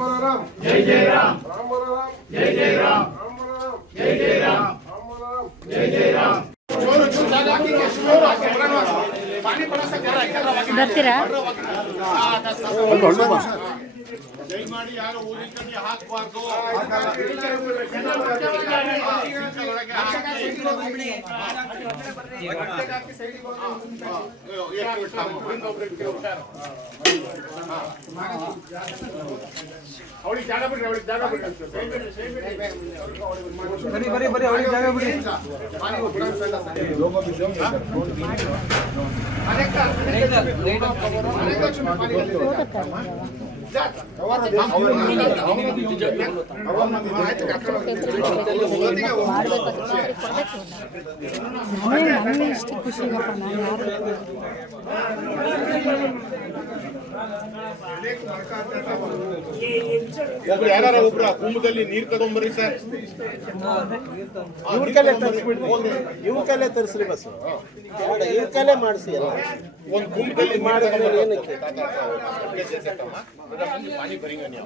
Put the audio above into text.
राम जय जय राम राम जय जय राम राम जय जय राम राम जय जय राम ಬರ್ತೀರಾ? ದಯಮಾಡಿ ಯಾರು ಊರಿನಲ್ಲಿ ಹಾಕಬಾರ್ದು. ಅವಳಿಗೆ ಜಾಗ ಬಿಡ್ರಿ, ಅವಳಿಗೆ ಜಾಗ ಬಿಡ್ರಿ. ಬರೀ ಅವಳಿಗೆ ಜಾಗ ಬಿಡ್ರಿ. ನನಗೆ ಇಷ್ಟು ಖುಷಿಗಪ್ಪ. ನಾನು ಯಾರು ಒಬ್ರು ಕುಂಭದಲ್ಲಿ ನೀರ್ ತಗೊಂಡ್ಬರ್ರಿ ಸರ್. ಇವ್ರ ಕಲೆ ತರಿಸ್ರಿ ಬಸ್, ಇವ್ರ ಕಲೆ ಮಾಡಿಸಿ. ಒಂದು ಕುಂಭದಲ್ಲಿ ಮಾಡಿದ್ರೆ ಏನಕ್ಕೆ पानी भरेंगे नहीं